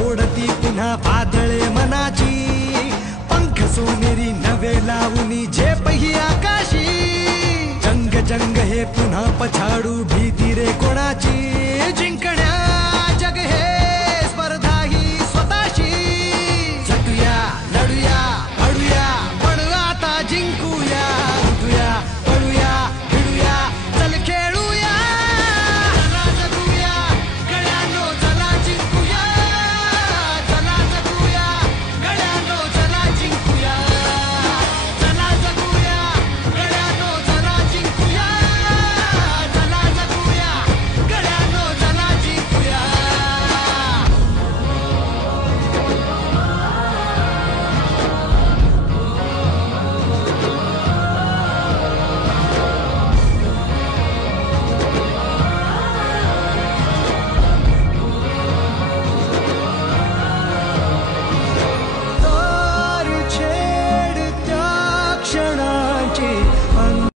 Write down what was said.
सोडती पुन्हा वादळे मनाची, पंख सोनेरी नवे लावूनी झेपही आकाशी, जंग जंग हे पुन्हा पछाडू भीती रे कोणाची.